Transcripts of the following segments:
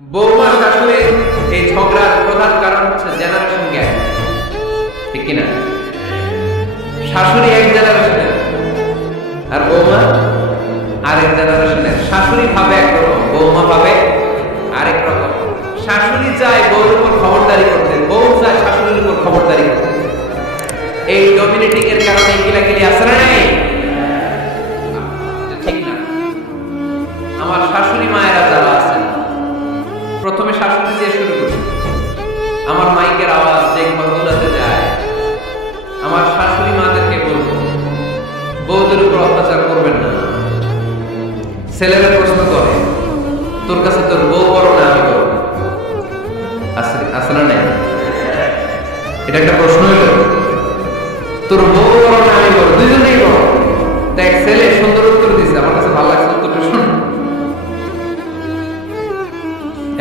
বৌমা শাশুড়ি এই ঝগড়ার প্রধান কারণ হচ্ছে জেনারেশন গ্যাপ, ঠিক কিনা? শাশুড়ি এক জেনারেশনের আর বৌমা আরেক জেনারেশনের। শাশুড়ি ভাবে একরকম, বৌমা ভাবে আরেক রকম। শাশুড়ি চায় বউর উপর খবরদারি করতে, বউ চায় শাশুড়ির উপর খবরদারি করতে। এই ডমিনেটিং এর কারণে কিলাকিলি আছে না নাই? ঠিক না? আমার শাশুড়ি মায়েরা যারা আছেন, প্রথমে শাশুড়ি দিয়ে শুরু করি। আমার মাইকের আওয়াজ যে ঘরগুলোতে যায়, আমার শাশুড়ি মাদেরকে বলবো, বউদের উপর অত্যাচার করবেন না। ছেলেরা প্রশ্ন করে, তোর কাছে তোর বউ বড় না আমি বড়? আছে না নাই? এটা একটা প্রশ্ন হইল। তোর বউ বড় না আমি বড়? দুইজনেই বড়। দেখ, ছেলে সুন্দর উত্তর দিছে, আমার কাছে ভালো লাগছে উত্তরটা। শুন,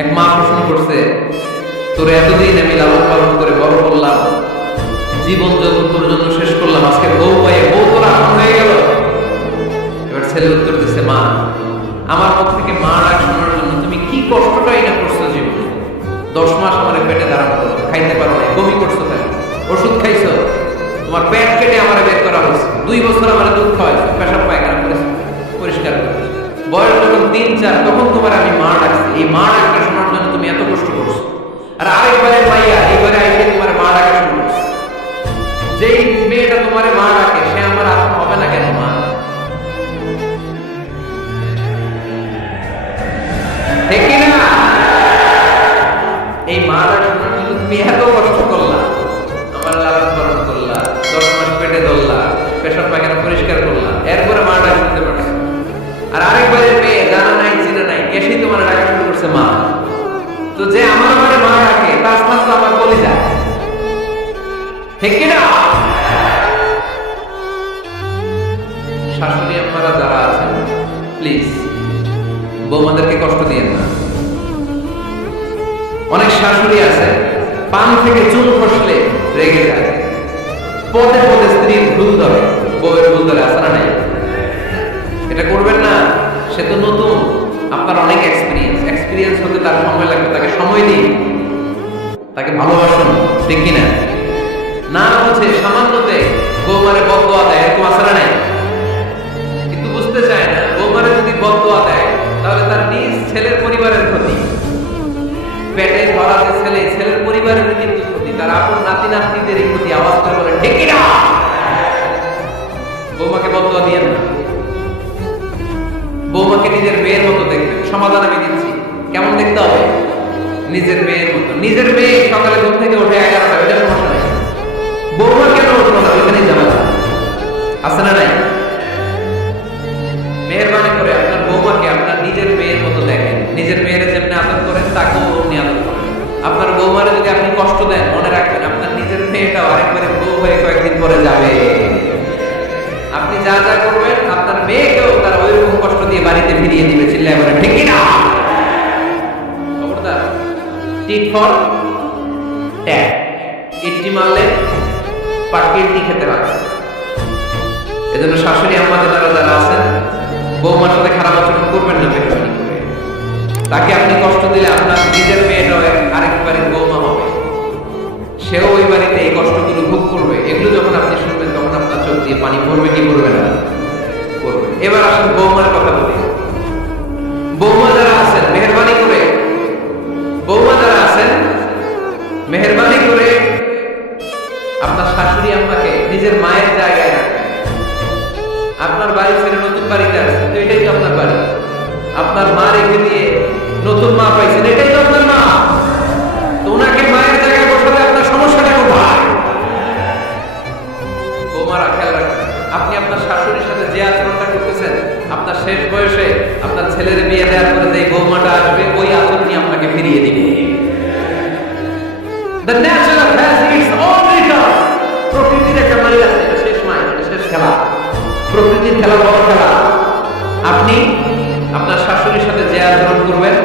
এক মা প্রশ্ন করছে, তোর এতদিন আমি লালন পালন করে বড় করলাম, জীবন যৌবন তোর জন্য শেষ করলাম, আজকে বউ পাইয়ে বউ তোর আপন হয়ে গেল। এবার ছেলে উত্তর দিচ্ছে, মা, আমার পক্ষ থেকে মা ডাক শোনার জন্য তুমি কি কষ্টটাই না করছো জীবনে। 10 মাস আমার পেটে ধারণ করো, খাইতে পারো না, বমি করছো, কেন ওষুধ খাইছো, তোমার পেট কেটে আমার বের করা হয়েছে, 2 বছর আমার দুধ খাওয়াইছো, পেশাব পায়খানা করেছো, পরিষ্কার করেছো, বয়স যখন 3-4 তখন তোমার আমি মা ডাকছি। এই মা ডাকটা শোনার জন্য তুমি এত কষ্ট করছো, আর আরেকবারে মাইয়া এইবারে আইসে তোমার মা ডাকা শুরু করছে। যেই মেয়েটা তোমার মা ডাকে সে আমার আপন হবে না কেন? মা ঠিক কিনা? এই মা ডাক শোনার জন্য তুমি এত কষ্ট করলা, আমার লালন পালন করলা, 10 মাস পেটে ধরলা, পেশাব পায়খানা পরিষ্কার করলা, এরপরে মা ডাক শুনতে পারছো। আর আরেকবারে মেয়ে জানা নাই চিনা নাই এসেই তোমার ডাকা শুরু করছে মা। তো যে আমার মা ডাকে তার স্থান তো আমার বলে যায়, ঠিক কিনা? শাশুড়ি আম্মারা যারা আছেন, প্লিজ বৌমাদেরকে কষ্ট দিয়েন না। অনেক শাশুড়ি আছে পান থেকে চুল খসলে রেগে যায়, পদে পদে স্ত্রীর ভুল ধরে, বউয়ের ভুল ধরে। আছে না নাই? এটা করবেন না। সে তো নতুন, আপনার অনেক এক্সপিরিয়েন্স হতে তার সময় লাগবে, তাকে সময় দিন, তাকে ভালোবাসুন, ঠিক কিনা? না বুঝে সামান্যতে বৌমারে বদদোয়া দেয়, এরকম আছে না নাই? কিন্তু বুঝতে চায় না, বৌমারে যদি বদদোয়া দেয় তাহলে তার নিজ ছেলের পরিবারের ক্ষতি, পেটে ধরা যে ছেলে, ছেলের পরিবারের কিন্তু ক্ষতি, তার আপন নাতি নাতনিদের ক্ষতি। আওয়াজ করে বলে ঠিক কিনা? বৌমাকে বদদোয়া দিয়েন না। বৌমাকে নিজের মেয়ের মতো দেখবেন। সমাধান আমি দিচ্ছি, কেমন দেখতে হবে? নিজের মেয়ের মতো। নিজের মেয়ে সকালে ঘুম থেকে ওঠে 11টা, এটা সমস্যা নাই। বৌমা কেন উঠলো না, ওইখানেই ঝামেলা। আছে না নাই? মেহেরবানি করে আপনার বৌমাকে আপনার নিজের মেয়ের মতো দেখেন। নিজের মেয়ের যেমনি আদর করেন তাকেও অমনি আদর করেন। আপনার বৌমারে যদি আপনি কষ্ট দেন, মনে রাখবেন আপনার নিজের মেয়েটাও আরেকবারে বউ হয়ে কয়েকদিন পরে যাবে। আপনি যা যা করবেন আপনার মেয়েকেও তারা ওইরকম কষ্ট দিয়ে বাড়িতে ফিরিয়ে দিবে। চিল্লায় বলেন ঠিক কিনা? খবরদার, টিট ফর ট্যাট। ইটটি মারলে পাটকেলটি খেতে পারে। এজন্য শাশুড়ি আম্মাদের যারা আছেন, বৌমার সাথে খারাপ আচরণ করবেন না। মেহরবানি করে তাকে আপনি কষ্ট দিলে আপনার নিজের মেয়েটাও আরেকবারের বৌমা হবে, সেও ওই বাড়িতে এই কষ্টগুলো ভোগ করবে। এগুলো যখন আপনি শুনবেন তখন আপনার চোখ দিয়ে পানি পড়বে কি পড়বে না? পড়বে। এবার আসুন বৌমার কথা বলি। বৌমা যারা আছেন মেহরবানি করে, বৌমা যারা আছেন মেহরবানি করে আপনার শাশুড়ি আম্মাকে নিজের মায়ের জায়গায় রাখবেন। আপনার বাড়ি ছেড়ে নতুন বাড়িতে আসছেন, তো এটাই তো আপনার বাড়ি। আপনার মা রেখে দিয়ে নতুন মা পাইছেন, এটাই তো আপনার মা। তো ওনাকে মায়ের জায়গায় বসালে আপনার সমস্যাটা কোথায়? বৌমারা খেয়াল রাখবেন, আপনি আপনার শাশুড়ির সাথে যে আচরণটা করতেছেন, আপনার শেষ বয়সে আপনার ছেলের বিয়ে দেওয়ার পরে যে বৌমাটা আসবে, ওই আচরণই আপনাকে ফিরিয়ে দিবে। The natural has its own return. প্রকৃতির একটা মাইল আছে, এটা শেষ মাইল, এটা শেষ খেলা। প্রকৃতির খেলা বড় খেলা। আপনি আপনার শাশুড়ির সাথে যে আচরণ করবেন,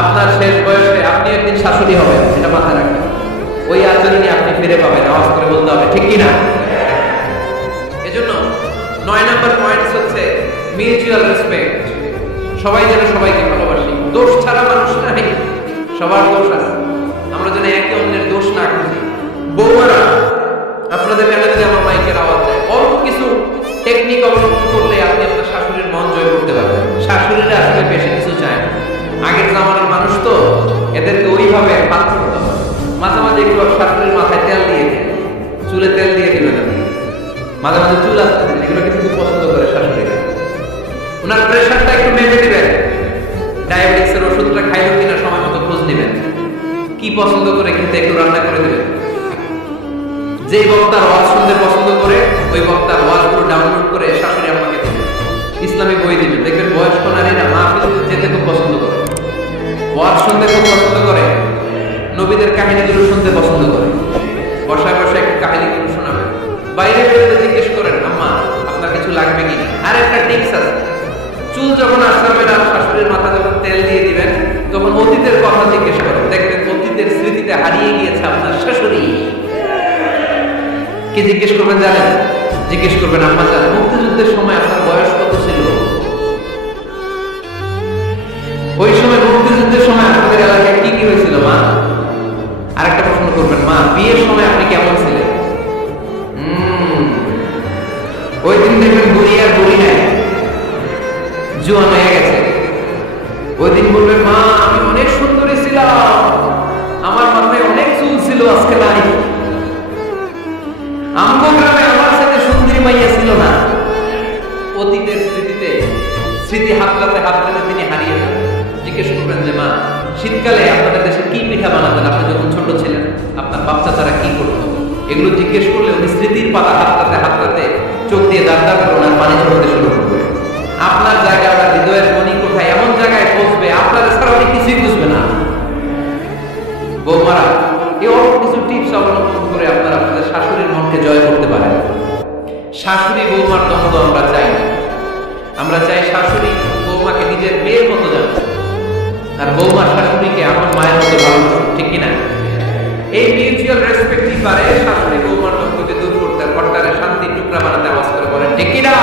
আপনার শেষ বয়সে আপনি একদিন শাশুড়ি হবেন, এটা মাথায় রাখবেন। ওই আচরণই আপনি ফিরে পাবেন। আওয়াজ করে বলতে হবে ঠিক কিনা? এজন্য 9 নম্বর পয়েন্ট হচ্ছে মিউচুয়াল রেসপেক্ট। সবাই যেন সবাইকে ভালোবাসি। দোষ ছাড়া মানুষ নাই, সবার দোষ আছে, আমরা যেন একে অন্যের দোষ না খুঁজি। বৌমারা, আপনাদের কানে যদি আমার মাইকের আওয়াজ যায়, অল্প কিছু টেকনিক অবলম্বন করলে আপনি আপনার শাশুড়ির মন জয় করতে পারবেন। শাশুড়িরা আসলে বেশি কিছু চায় না, আগের জামানার মানুষ তো, এদেরকে ওইভাবে পাত করতে হবে। মাঝে মাঝে একটু শাশুড়ির মাথায় তেল দিয়ে দেন, চুলে তেল দিয়ে দিবেন আপনি, মাঝে মাঝে চুল আসতে দেন, এগুলো কিন্তু খুব পছন্দ করে শাশুড়িরা। ওনার প্রেশারটা একটু মেপে দিবেন, ডায়াবেটিক্সের ওষুধটা খাইলো কিনা সময় মতো খোঁজ দিবেন, কি পছন্দ করে খেতে একটু রান্না করে দিবেন। যে বক্তার ওয়াজ শুনতে পছন্দ করে ওই বক্তার ওয়াজগুলো ডাউনলোড করে শাশুড়ি আম্মাকে দিবেন, ইসলামী বই দিবেন। দেখবেন বয়স্ক নারীরা মাহফিল যেতে খুব পছন্দ করে, ওয়াজ শুনতে খুব পছন্দ করে, নবীদের কাহিনীগুলো শুনতে পছন্দ করে। বসায় বসায় একটু কাহিনীগুলো শোনাবেন, বাইরে বেরোতে জিজ্ঞেস করেন আম্মা আপনার কিছু লাগবে কিনা। আর একটা টিপস আছে, চুল যখন আসবে না, শাশুড়ির মাথা যখন তেল দিয়ে দিবেন, তখন অতীতের কথা জিজ্ঞেস করেন, দেখবেন অতীতের স্মৃতিতে হারিয়ে গিয়েছে আপনার শাশুড়ি। কি জিজ্ঞেস করবেন জানেন? জিজ্ঞেস করবেন আম্মা জান, মুক্তিযুদ্ধের সময় আপনার বয়স কত ছিল? ওই সময় মুক্তিযুদ্ধের সময় আপনাদের এলাকায় কি কি হয়েছিল মা? আরেকটা প্রশ্ন করবেন, মা বিয়ের সময় আপনি কেমন ছিলেন? ওই দিন দেখবেন বুড়ি আর বুড়ি নাই, জোয়ান হয়ে গেছে। ওই দিন বলবেন মা আমি অনেক সুন্দরী ছিলাম, আমার মাথায় অনেক চুল ছিল, আজকে নাই। আমগো গ্রামে আমার সাথে সুন্দরী মাইয়া ছিল না। অতীতের স্মৃতিতে স্মৃতি হাতলাতে তিনি হারিয়ে যান। জিজ্ঞেস করবেন যে মা শীতকালে আপনাদের দেশে কি পিঠা বানাতেন আপনি যখন ছোট ছিলেন, আপনার বাচ্চা তারা কি করতো? এগুলো জিজ্ঞেস করলে উনি স্মৃতির পাতা হাতলাতে চোখ দিয়ে দাঁড় করে ওনার পানি ঝরতে শুরু করবে। আপনার জায়গায় ওনার হৃদয়ের মনি কোথায় এমন জায়গায় পৌঁছবে, আপনাদের ছাড়া উনি কিছুই বুঝবে না। বৌমারা, এই অল্প কিছু টিপস অবলম্বন করে আপনারা আপনাদের শাশুড়ির মনকে জয় করতে পারেন। শাশুড়ি বৌমার দ্বন্দ্ব আমরা চাই না, আমরা চাই শাশুড়ি বৌমাকে নিজের মেয়ের মতো জানে, আর বৌমা শাশুড়িকে আমার মায়ের মতো ভালোবাসে, ঠিক কিনা? এই মিউচুয়াল রেসপেক্টই পারে শাশুড়ি বৌমার দ্বন্দ্বকে দূর করতে, ঘরটারে শান্তির টুকরা বানাতে আওয়াজ করে বলেন ঠিক কিনা?